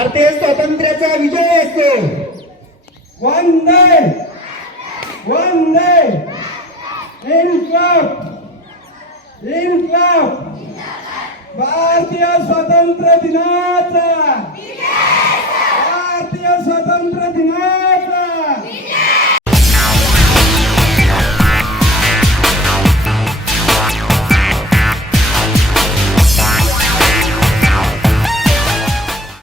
भारतीय स्वातंत्र्याचा विजय असतो. वंदे! वंदे! इन्क्लाब इन्क्लाब भारतीय स्वातंत्र्य दिना